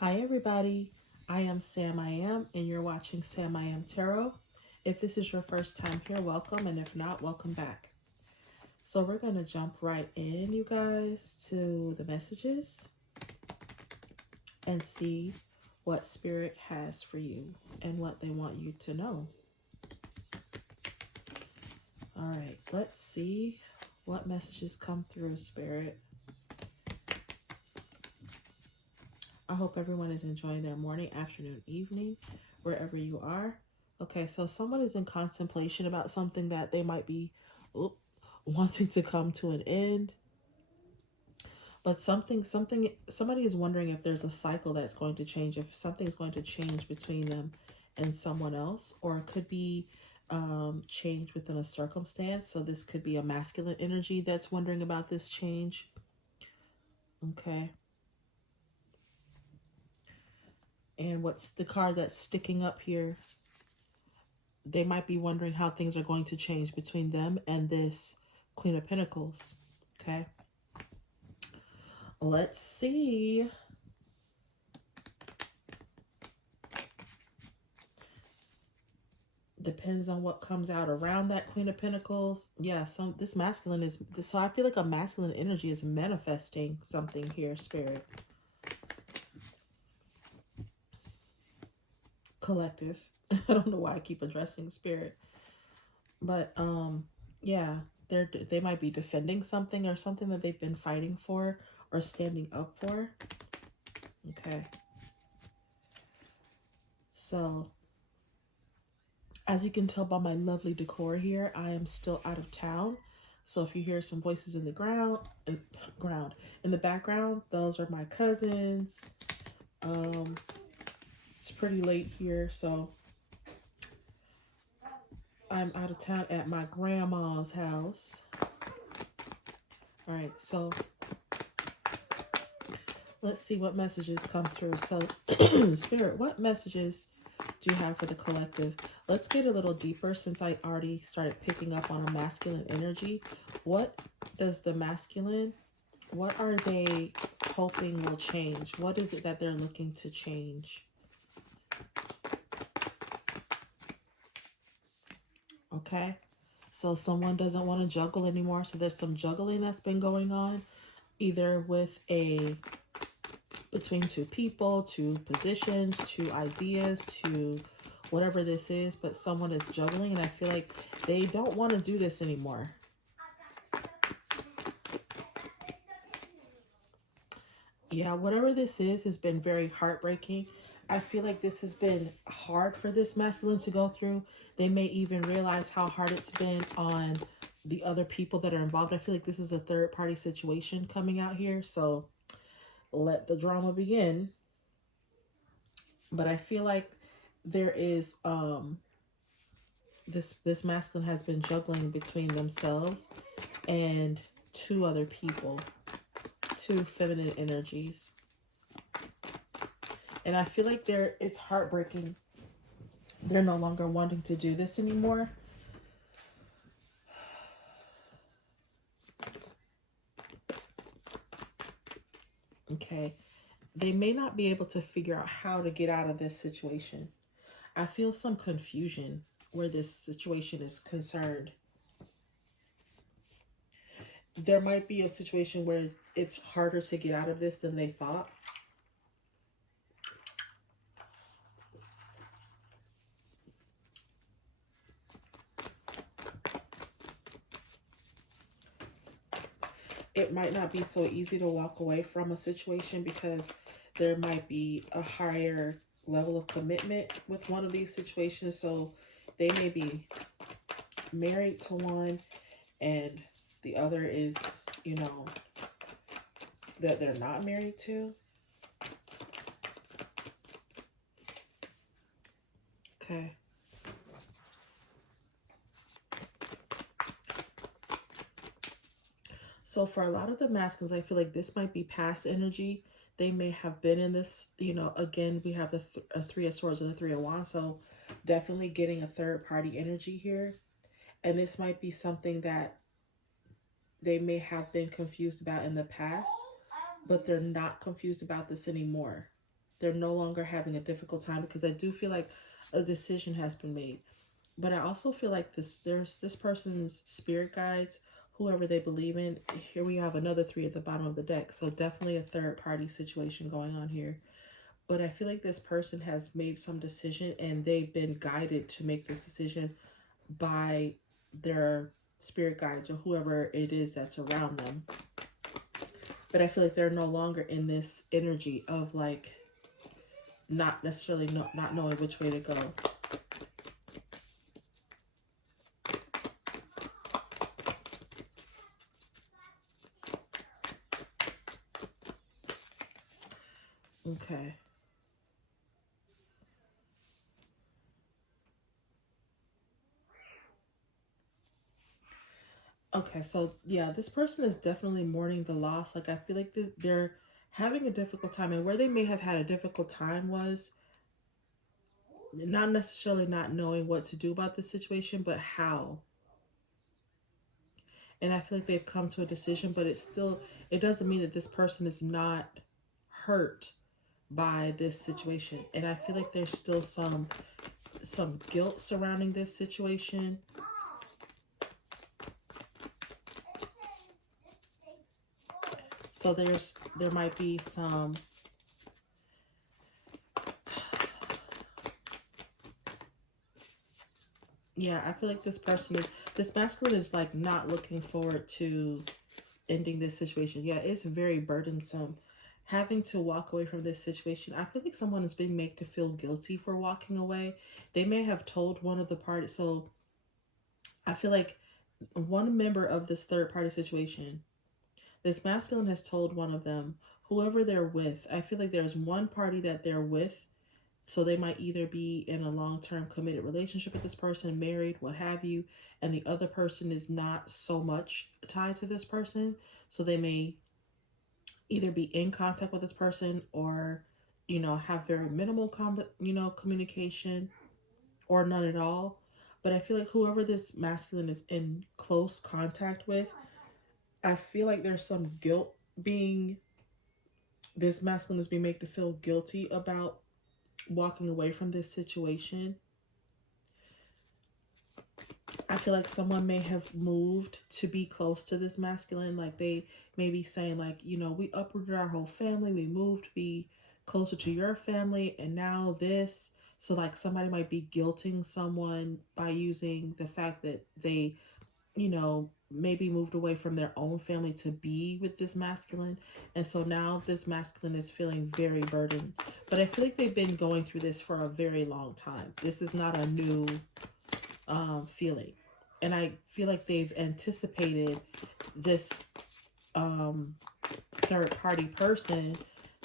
Hi everybody, I am SamIAm and you're watching SamIAm Tarot. If this is your first time here, welcome, and if not, welcome back. So we're going to jump right in, you guys, to the messages and see what Spirit has for you and what they want you to know. All right, let's see what messages come through, Spirit. I hope everyone is enjoying their morning, afternoon, evening, wherever you are. Okay, so someone is in contemplation about something that they might be wanting to come to an end. But somebody is wondering if there's a cycle that's going to change, if something's going to change between them and someone else, or it could be change within a circumstance. So this could be a masculine energy that's wondering about this change. Okay. And what's the card that's sticking up here? They might be wondering how things are going to change between them and this Queen of Pentacles. Okay. Let's see. Depends on what comes out around that Queen of Pentacles. Yeah, this masculine is, so I feel like a masculine energy is manifesting something here, Spirit. Collective. I don't know why I keep addressing Spirit. But yeah, they might be defending something or something that they've been fighting for or standing up for. Okay. So as you can tell by my lovely decor here, I am still out of town. So if you hear some voices in the in the background, those are my cousins. It's pretty late here, so I'm out of town at my grandma's house. All right, so let's see what messages come through. So Spirit, what messages do you have for the collective? Let's get a little deeper since I already started picking up on a masculine energy. What does the masculine, what are they hoping will change? What is it that they're looking to change? Okay. So someone doesn't want to juggle anymore. So there's some juggling that's been going on, either with between two people, two positions, two ideas, two whatever this is, but someone is juggling, and I feel like they don't want to do this anymore. Yeah, whatever this is has been very heartbreaking. I feel like this has been hard for this masculine to go through. They may even realize how hard it's been on the other people that are involved. I feel like this is a third party situation coming out here. So let the drama begin. But I feel like there is this masculine has been juggling between themselves and two other people, two feminine energies. And I feel like it's heartbreaking. They're no longer wanting to do this anymore. Okay. They may not be able to figure out how to get out of this situation. I feel some confusion where this situation is concerned. There might be a situation where it's harder to get out of this than they thought. It might not be so easy to walk away from a situation because there might be a higher level of commitment with one of these situations. So they may be married to one and the other is, that they're not married to. Okay. So for a lot of the masculines, I feel like this might be past energy. They may have been in this, again, we have the a Three of Swords and a Three of Wands. So definitely getting a third party energy here. And this might be something that they may have been confused about in the past, but they're not confused about this anymore. They're no longer having a difficult time, because I do feel like a decision has been made. But I also feel like there's this person's spirit guides, whoever they believe in. Here we have another three at the bottom of the deck. So definitely a third party situation going on here. But I feel like this person has made some decision, and they've been guided to make this decision by their spirit guides or whoever it is that's around them. But I feel like they're no longer in this energy of like not necessarily not knowing which way to go. Okay. Okay, so yeah, this person is definitely mourning the loss. Like, I feel like they're having a difficult time, and where they may have had a difficult time was not necessarily not knowing what to do about the situation, but how. And I feel like they've come to a decision, but it doesn't mean that this person is not hurt by this situation. And I feel like there's still some guilt surrounding this situation. So there might be some yeah, I feel like this masculine is like not looking forward to ending this situation. Yeah, it's very burdensome having to walk away from this situation. I feel like someone is being made to feel guilty for walking away. They may have told one of the parties. So I feel like one member of this third party situation, this masculine has told one of them, whoever they're with. I feel like there's one party that they're with. So they might either be in a long-term committed relationship with this person, married, what have you, and the other person is not so much tied to this person. So they may either be in contact with this person, or have very minimal communication, or none at all. But I feel like whoever this masculine is in close contact with, I feel like there's some guilt being this masculine is being made to feel guilty about walking away from this situation. I feel like someone may have moved to be close to this masculine. Like, they may be saying, like, we uprooted our whole family. We moved to be closer to your family. And now this. So, like, somebody might be guilting someone by using the fact that they, maybe moved away from their own family to be with this masculine. And so now this masculine is feeling very burdened. But I feel like they've been going through this for a very long time. This is not a new feeling. And I feel like they've anticipated this third party person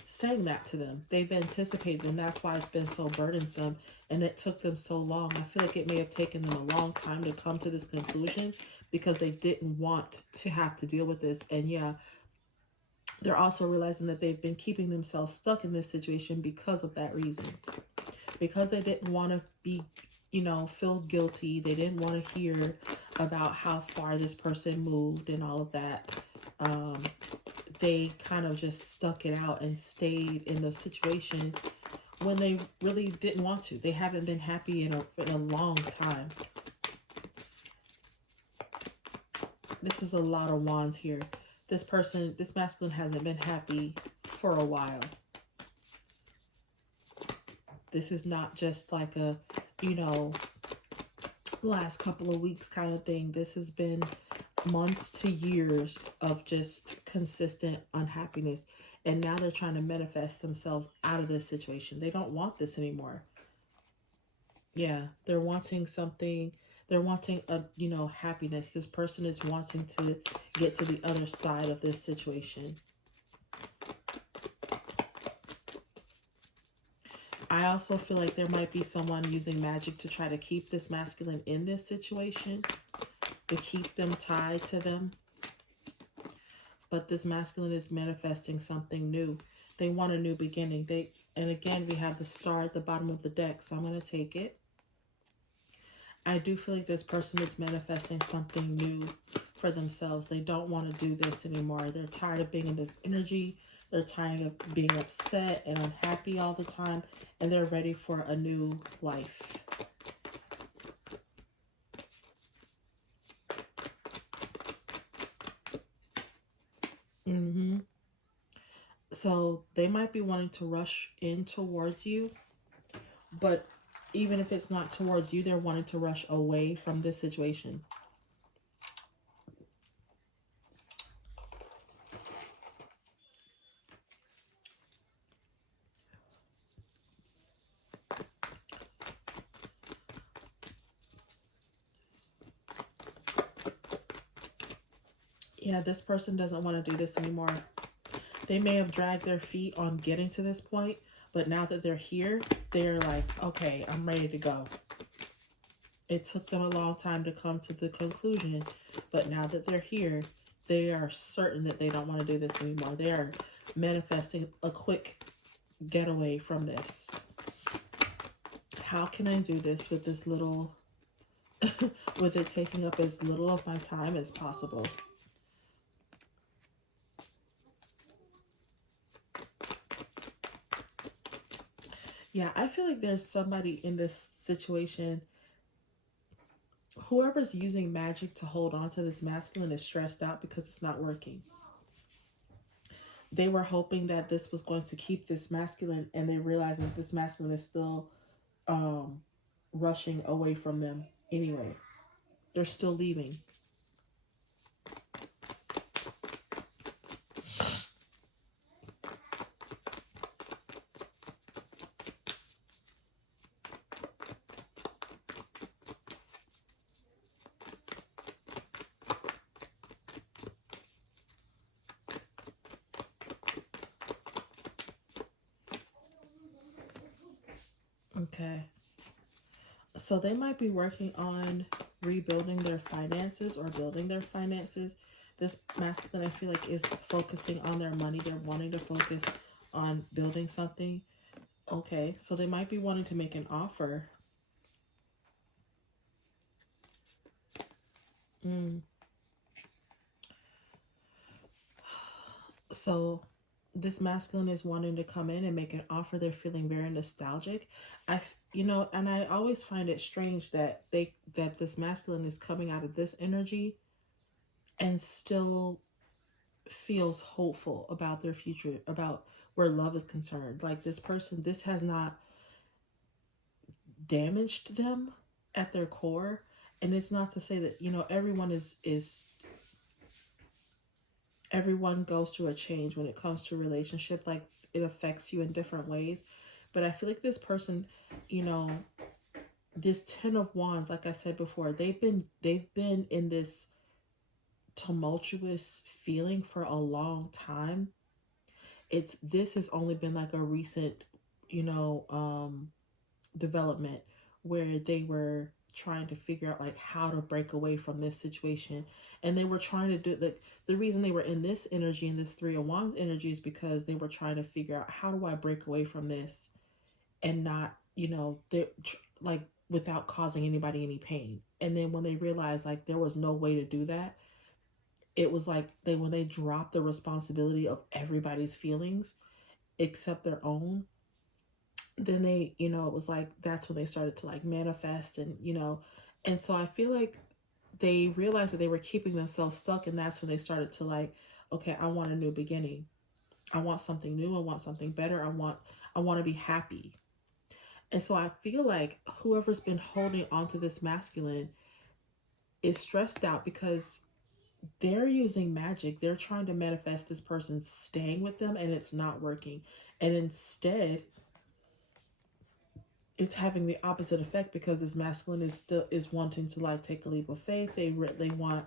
saying that to them. They've anticipated, and that's why it's been so burdensome, and it took them so long. I feel like it may have taken them a long time to come to this conclusion, because they didn't want to have to deal with this. And yeah, they're also realizing that they've been keeping themselves stuck in this situation because of that reason. Because they didn't want to be, feel guilty. They didn't want to hear about how far this person moved and all of that. They kind of just stuck it out and stayed in the situation when they really didn't want to. They haven't been happy in a long time. This is a lot of wands here. This masculine hasn't been happy for a while. This is not just like a, last couple of weeks kind of thing. This has been months to years of just consistent unhappiness. And now they're trying to manifest themselves out of this situation. They don't want this anymore. Yeah, they're wanting something. They're wanting happiness. This person is wanting to get to the other side of this situation. I also feel like there might be someone using magic to try to keep this masculine in this situation, to keep them tied to them. But this masculine is manifesting something new. They want a new beginning. And again, we have the star at the bottom of the deck, so I'm going to take it. I do feel like this person is manifesting something new for themselves. They don't want to do this anymore. They're tired of being in this energy. They're tired of being upset and unhappy all the time, and they're ready for a new life. So they might be wanting to rush in towards you, but even if it's not towards you, they're wanting to rush away from this situation. Yeah, this person doesn't want to do this anymore. They may have dragged their feet on getting to this point, but now that they're here, they're like, okay, I'm ready to go. It took them a long time to come to the conclusion, but now that they're here, they are certain that they don't want to do this anymore. They are manifesting a quick getaway from this. How can I do this with this little, with it taking up as little of my time as possible? Yeah, I feel like there's somebody in this situation. Whoever's using magic to hold on to this masculine is stressed out because it's not working. They were hoping that this was going to keep this masculine, and they realize that this masculine is still um, rushing away from them anyway. They're still leaving. Okay. So they might be working on rebuilding their finances or building their finances. This masculine, I feel like, is focusing on their money. They're wanting to focus on building something. Okay, so they might be wanting to make an offer. Mm. So this masculine is wanting to come in and make an offer. They're feeling very nostalgic. And I always find it strange that this masculine is coming out of this energy and still feels hopeful about their future, about where love is concerned. Like this person, this has not damaged them at their core. And it's not to say that, everyone is everyone goes through a change when it comes to a relationship. Like it affects you in different ways. But I feel like this person, you know, this 10 of wands, like I said before, they've been in this tumultuous feeling for a long time. This has only been like a recent, you know, development where they were trying to figure out like how to break away from this situation, and they were trying to do the reason they were in this energy, in this 3 of wands energy, is because they were trying to figure out, how do I break away from this and not, they like, without causing anybody any pain. And then when they realized like there was no way to do that, it was like when they dropped the responsibility of everybody's feelings except their own, then they, it was like that's when they started to like manifest, and so I feel like they realized that they were keeping themselves stuck, and that's when they started to like, okay, I want a new beginning. I want something new. I want something better. I want to be happy. And so I feel like whoever's been holding on to this masculine is stressed out because they're using magic. They're trying to manifest this person staying with them, and it's not working. And instead, it's having the opposite effect because this masculine is wanting to like take a leap of faith. They want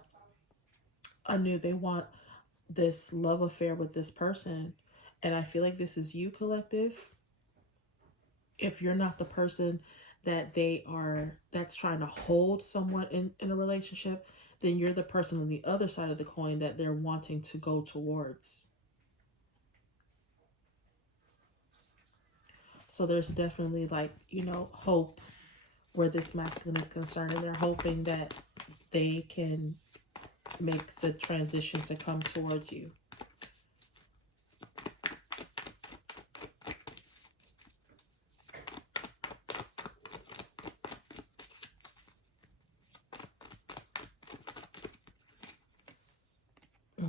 they want this love affair with this person, and I feel like this is you, collective. If you're not the person that's trying to hold someone in a relationship, then you're the person on the other side of the coin that they're wanting to go towards. So there's definitely like, hope where this masculine is concerned, and they're hoping that they can make the transition to come towards you.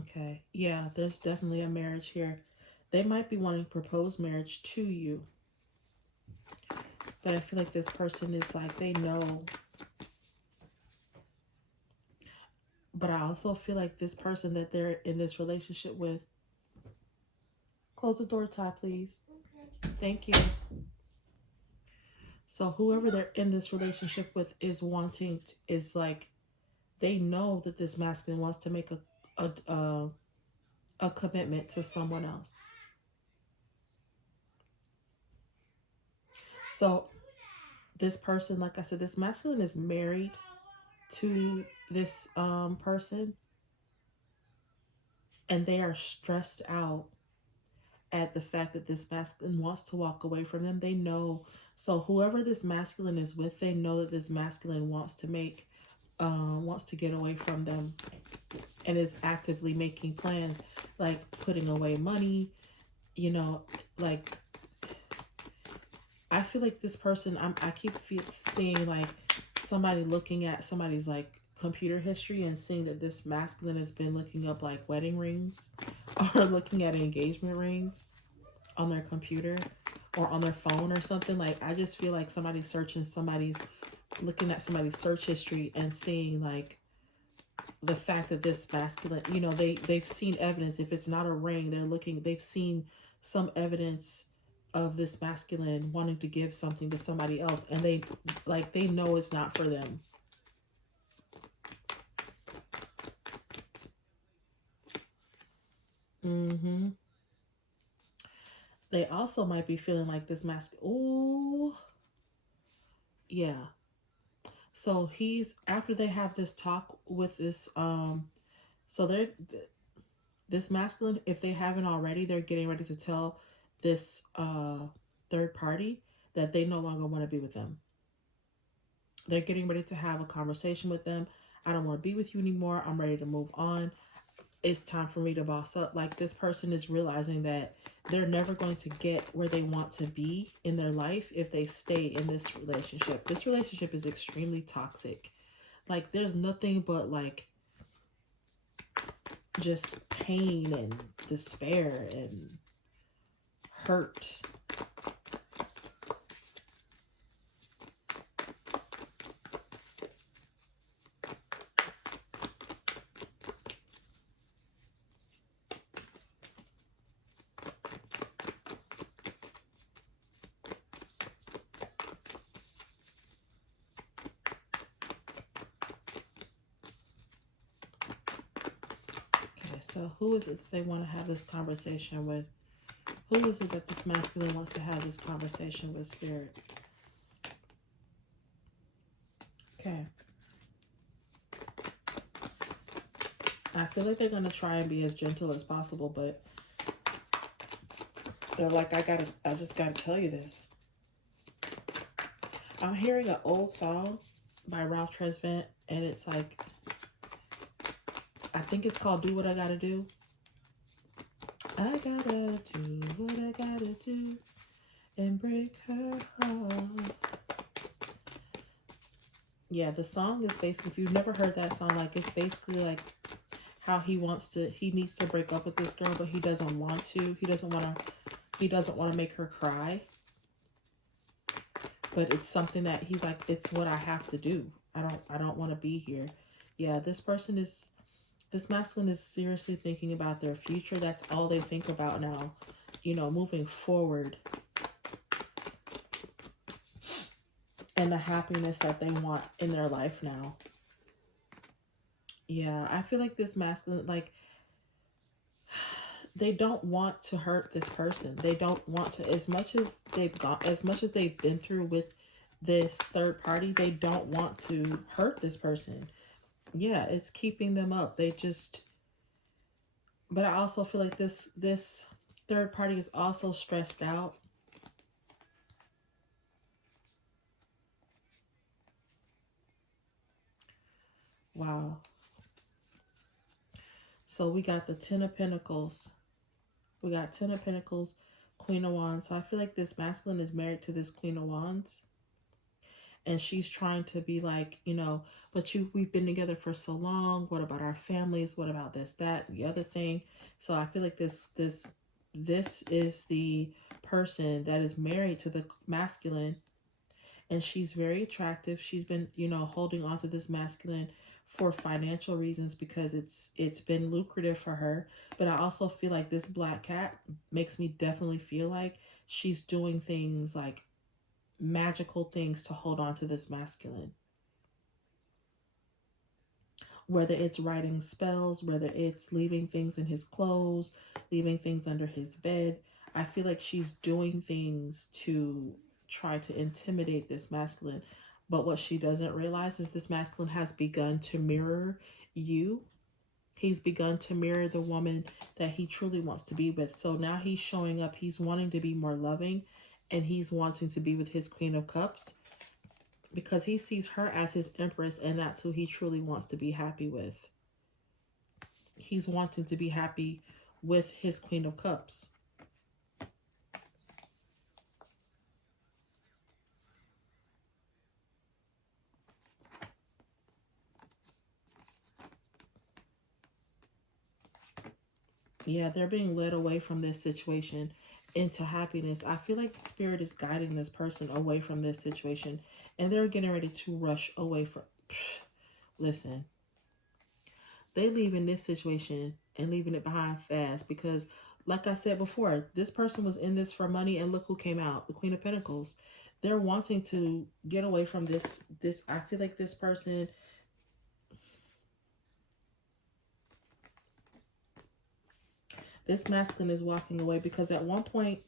Okay. Yeah, there's definitely a marriage here. They might be wanting to propose marriage to you, but I feel like this person is like, they know. But I also feel like this person that they're in this relationship with, close the door, Ty, please. Thank you. So whoever they're in this relationship with is wanting to, is like, they know that this masculine wants to make a commitment to someone else. So this person, like I said, this masculine is married to this person, and they are stressed out at the fact that this masculine wants to walk away from them. They know, so whoever this masculine is with, they know that this masculine wants to get away from them, and is actively making plans, like putting away money, you know, like, I feel like this person, I keep seeing like somebody looking at somebody's like computer history and seeing that this masculine has been looking up like wedding rings or looking at engagement rings on their computer or on their phone or something. Like, I just feel like somebody's looking at somebody's search history and seeing like the fact that this masculine, they've seen evidence. If it's not a ring, they've seen some evidence of this masculine wanting to give something to somebody else, and they know it's not for them. Mm-hmm. They also might be feeling like this masculine. Ooh, yeah. So he's after they have this talk with this so they're this masculine, if they haven't already, they're getting ready to tell this third party that they no longer want to be with them. They're getting ready to have a conversation with them. I don't want to be with you anymore. I'm ready to move on. It's time for me to boss up. Like, this person is realizing that they're never going to get where they want to be in their life if they stay in this relationship. This relationship is extremely toxic. Like, there's nothing but like just pain and despair and hurt. Okay, so who is it that they want to have this conversation with? Who is it that this masculine wants to have this conversation with, Spirit? Okay. I feel like they're going to try and be as gentle as possible, but they're like, I just gotta tell you this. I'm hearing an old song by Ralph Tresvant, and it's like, I think it's called Do What I Gotta Do. I gotta do what I gotta do and break her heart. Yeah, the song is basically, if you've never heard that song, like, it's basically like how he needs to break up with this girl, but he doesn't want to. He doesn't want to make her cry. But it's something that he's like, it's what I have to do. I don't want to be here. Yeah, this masculine is seriously thinking about their future. That's all they think about now, moving forward. And the happiness that they want in their life now. Yeah, I feel like this masculine, like, they don't want to hurt this person. They don't want to, as much as they've been through with this third party, they don't want to hurt this person. Yeah, it's keeping them up. But I also feel like this third party is also stressed out. Wow. So we got the Ten of Pentacles. We got Ten of Pentacles, Queen of Wands. So I feel like this masculine is married to this Queen of Wands. and she's trying to be like, you know, but we've been together for so long. What about our families? What about this, that, the other thing? So I feel like this is the person that is married to the masculine, and she's very attractive. She's been, you know, holding on to this masculine for financial reasons because it's been lucrative for her. But I also feel like this black cat makes me definitely feel like she's doing things like magical things to hold on to this masculine. Whether it's writing spells, whether it's leaving things in his clothes, leaving things under his bed. I feel like she's doing things to try to intimidate this masculine. But what she doesn't realize is this masculine has begun to mirror you. He's begun to mirror the woman that he truly wants to be with. So now he's showing up. He's wanting to be more loving, and he's wanting to be with his Queen of Cups because he sees her as his empress, and that's who he truly wants to be happy with. He's wanting to be happy with his Queen of Cups. Yeah, they're being led away from this situation into happiness. I feel like the spirit is guiding this person away from this situation, and they're getting ready to rush away from. Listen, they leaving this situation and leaving it behind fast because, like I said before, this person was in this for money, and look who came out, the Queen of Pentacles. They're wanting to get away from this. I feel like this person, this masculine is walking away because at one point,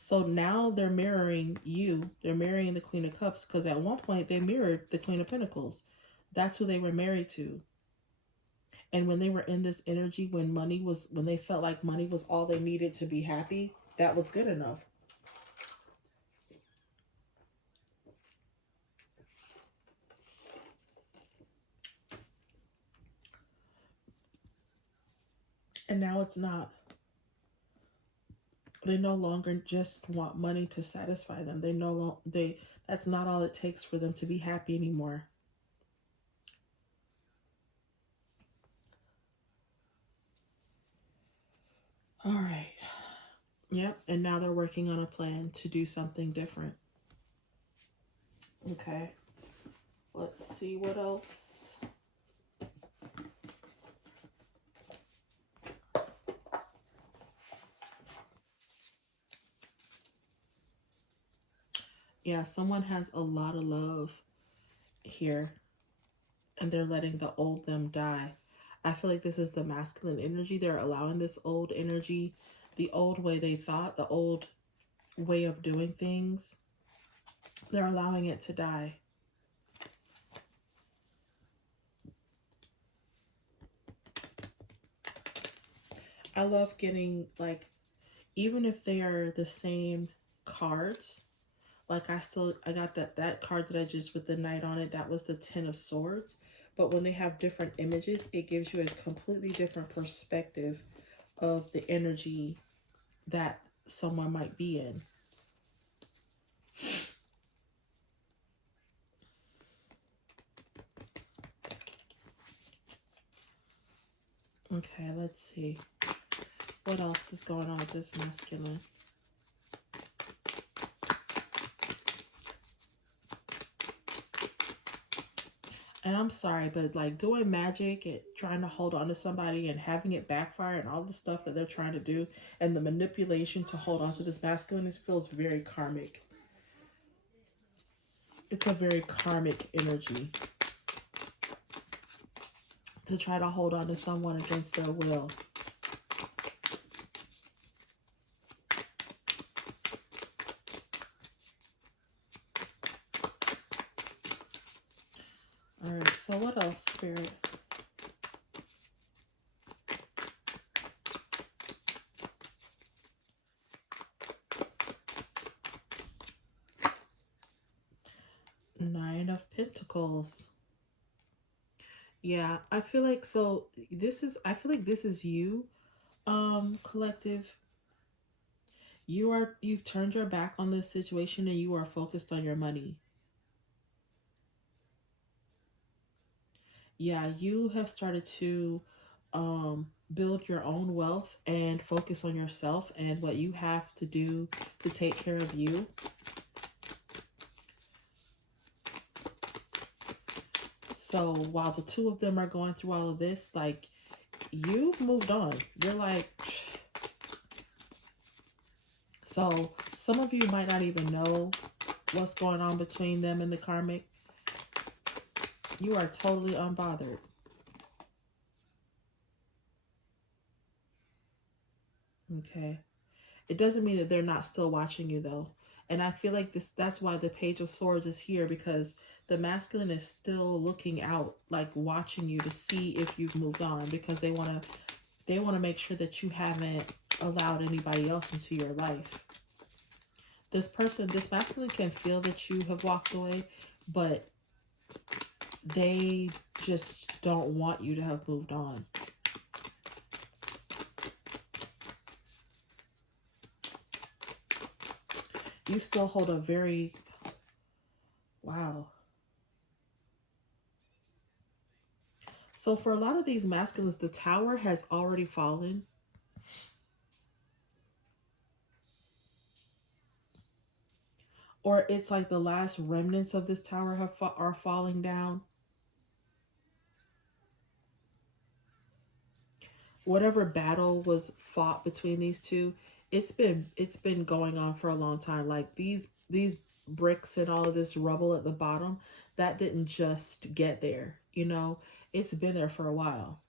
so now they're mirroring you. They're marrying the Queen of Cups because at one point they mirrored the Queen of Pentacles. That's who they were married to. And when they were in this energy, when they felt like money was all they needed to be happy, that was good enough. And now it's not. They no longer just want money to satisfy them. They no longer that's not all it takes for them to be happy anymore. All right. Yep. And now they're working on a plan to do something different. Okay. Let's see what else. Yeah, someone has a lot of love here, and they're letting the old them die. I feel like this is the masculine energy. They're allowing this old energy, the old way they thought, the old way of doing things. They're allowing it to die. I love getting, like, even if they are the same cards, like I got that card that I just with the knight on it, that was the 10 of swords. But when they have different images, it gives you a completely different perspective of the energy that someone might be in. Okay, let's see. What else is going on with this masculine? And I'm sorry, but like doing magic and trying to hold on to somebody and having it backfire and all the stuff that they're trying to do and the manipulation to hold on to this masculine, it feels very karmic. It's a very karmic energy to try to hold on to someone against their will. All right, so what else, Spirit? Nine of Pentacles. Yeah, I feel like I feel like this is you, collective. You've turned your back on this situation and you are focused on your money. Yeah, you have started to build your own wealth and focus on yourself and what you have to do to take care of you. So while the two of them are going through all of this, like, you've moved on. You're like, so some of you might not even know what's going on between them and the karmic. You are totally unbothered. Okay. It doesn't mean that they're not still watching you though. And I feel like that's why the Page of Swords is here, because the masculine is still looking out, like watching you to see if you've moved on, because they want to make sure that you haven't allowed anybody else into your life. This masculine can feel that you have walked away, but they just don't want you to have moved on. You still hold a very, wow. So for a lot of these masculines, the tower has already fallen. Or it's like the last remnants of this tower are falling down. Whatever battle was fought between these two, it's been going on for a long time. Like these bricks and all of this rubble at the bottom, that didn't just get there. It's been there for a while.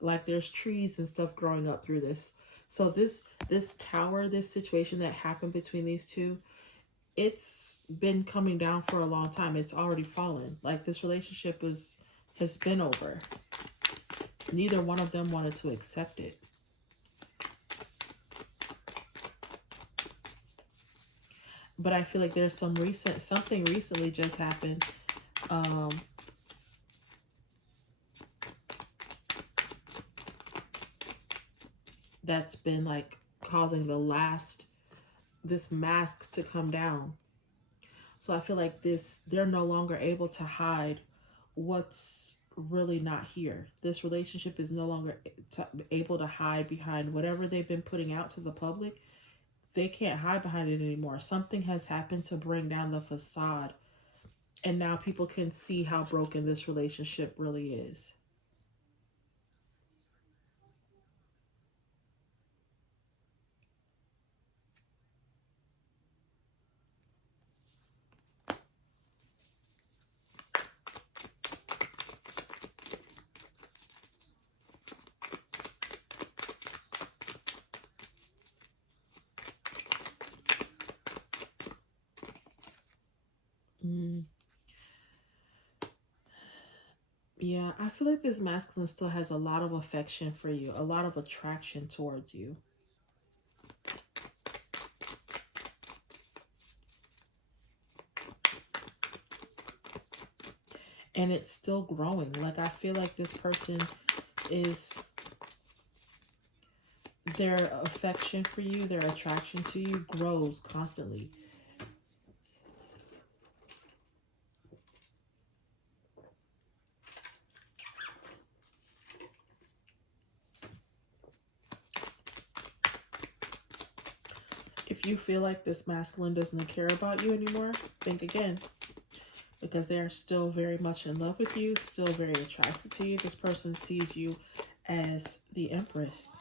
Like there's trees and stuff growing up through this. So this tower, this situation that happened between these two, it's been coming down for a long time. It's already fallen. Like this relationship has been over. Neither one of them wanted to accept it. But I feel like there's something recently just happened. Um, that's been like causing this mask to come down. So I feel like they're no longer able to hide what's really not here. This relationship is no longer able to hide behind whatever they've been putting out to the public. They can't hide behind it anymore. Something has happened to bring down the facade, and now people can see how broken this relationship really is. Mm. Yeah, I feel like this masculine still has a lot of affection for you, a lot of attraction towards you. And it's still growing. Like I feel like this person is their affection for you, their attraction to you grows constantly. If you feel like this masculine doesn't care about you anymore, think again. Because they are still very much in love with you, still very attracted to you. This person sees you as the Empress.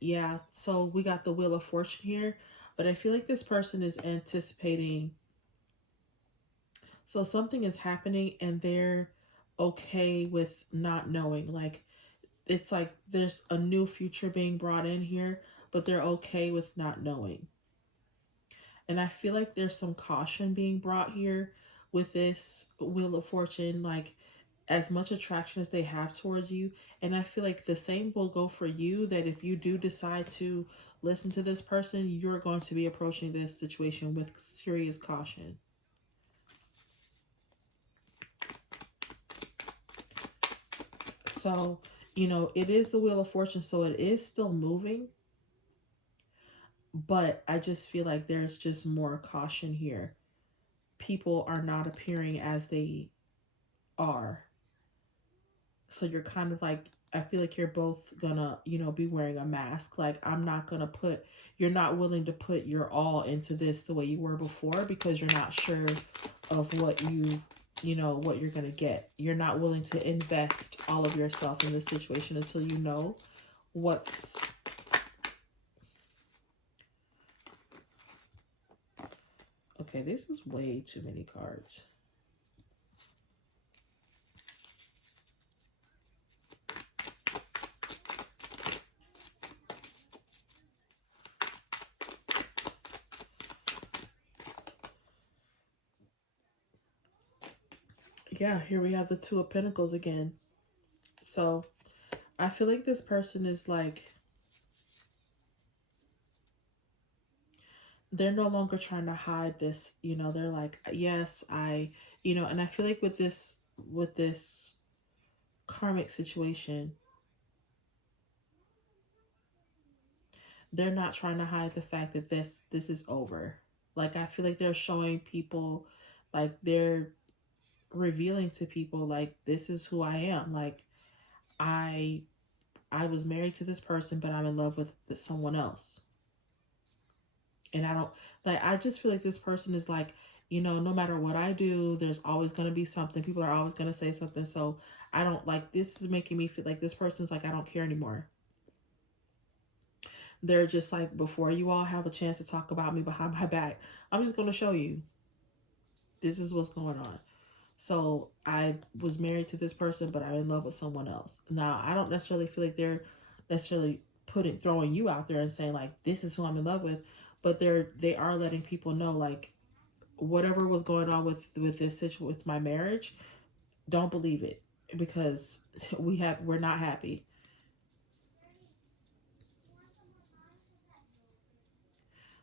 Yeah, so we got the Wheel of Fortune here, but I feel like this person is anticipating. So something is happening and they're okay with not knowing. Like it's like there's a new future being brought in here, but they're okay with not knowing. And I feel like there's some caution being brought here with this Wheel of Fortune, like as much attraction as they have towards you. And I feel like the same will go for you, that if you do decide to listen to this person, you're going to be approaching this situation with serious caution. So, it is the Wheel of Fortune, so it is still moving. But I just feel like there's just more caution here. People are not appearing as they are. So you're kind of like, I feel like you're both gonna, be wearing a mask. Like, I'm not gonna put, you're not willing to put your all into this the way you were before, because you're not sure of what what you're gonna get. You're not willing to invest all of yourself in this situation until you know what's, okay, this is way too many cards. Yeah, here we have the Two of Pentacles again. So I feel like this person is like, they're no longer trying to hide this. They're like, yes, and I feel like with this karmic situation, they're not trying to hide the fact that this is over. Like, I feel like they're showing people, like, they're revealing to people, like, this is who I am. Like, I I was married to this person, but I'm in love with someone else. And I don't, like, I just feel like this person is like, no matter what I do, there's always going to be something. People are always going to say something. So I don't, like, this is making me feel like this person's like, I don't care anymore. They're just like, before you all have a chance to talk about me behind my back, I'm just going to show you this is what's going on. So I was married to this person, but I'm in love with someone else. Now, I don't necessarily feel like they're necessarily throwing you out there and saying, like, this is who I'm in love with, but they are letting people know, like, whatever was going on with this situation, with my marriage, don't believe it, because we're not happy.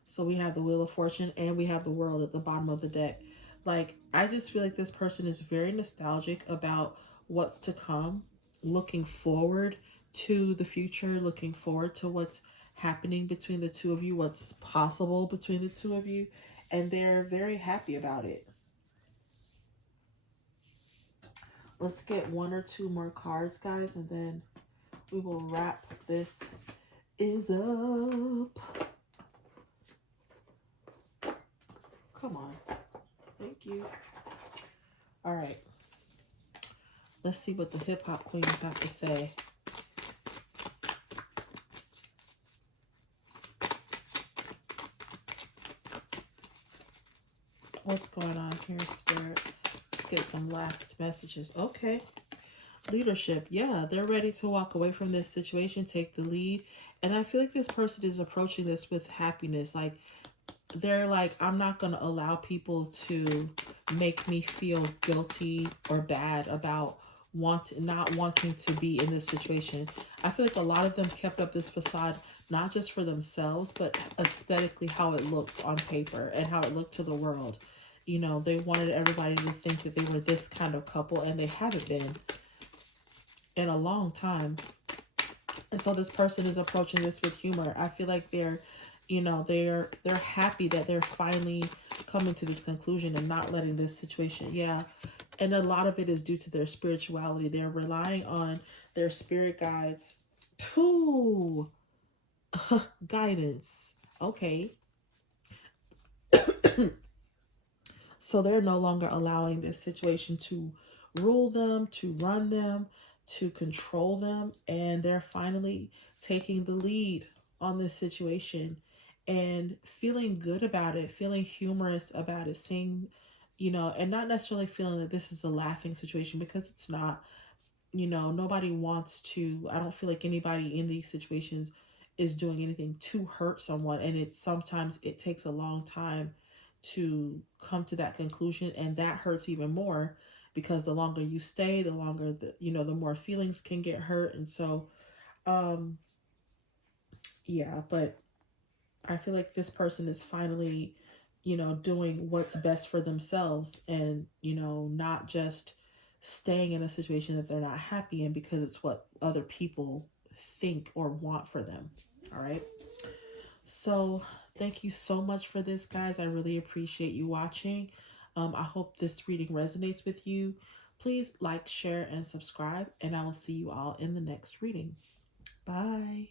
So we have the Wheel of Fortune and we have the World at the bottom of the deck. Like, I just feel like this person is very nostalgic about what's to come, looking forward to the future, looking forward to what's happening between the two of you, what's possible between the two of you, and they're very happy about it. Let's get one or two more cards, guys, and then we will wrap this is up. Come on. Thank you. All right. Let's see what the hip hop queens have to say. What's going on here, Spirit? Let's get some last messages. Okay. Leadership. Yeah, they're ready to walk away from this situation, take the lead. And I feel like this person is approaching this with happiness. Like, they're like, I'm not going to allow people to make me feel guilty or bad about not wanting to be in this situation. I feel like a lot of them kept up this facade, not just for themselves, but aesthetically, how it looked on paper and how it looked to the world. They wanted everybody to think that they were this kind of couple, and they haven't been in a long time. And so this person is approaching this with humor. I feel like they're happy that they're finally coming to this conclusion and not letting this situation. Yeah. And a lot of it is due to their spirituality. They're relying on their spirit guides to guidance. Okay. So they're no longer allowing this situation to rule them, to run them, to control them. And they're finally taking the lead on this situation and feeling good about it, feeling humorous about it, seeing, and not necessarily feeling that this is a laughing situation, because it's not. Nobody wants to, I don't feel like anybody in these situations is doing anything to hurt someone. And sometimes it takes a long time to come to that conclusion, and that hurts even more, because the longer you stay, the longer the more feelings can get hurt. And so um yeah, but I feel like this person is finally, doing what's best for themselves, and, not just staying in a situation that they're not happy in because it's what other people think or want for them. All right. So thank you so much for this, guys. I really appreciate you watching. I hope this reading resonates with you. Please like, share, and subscribe, and I will see you all in the next reading. Bye.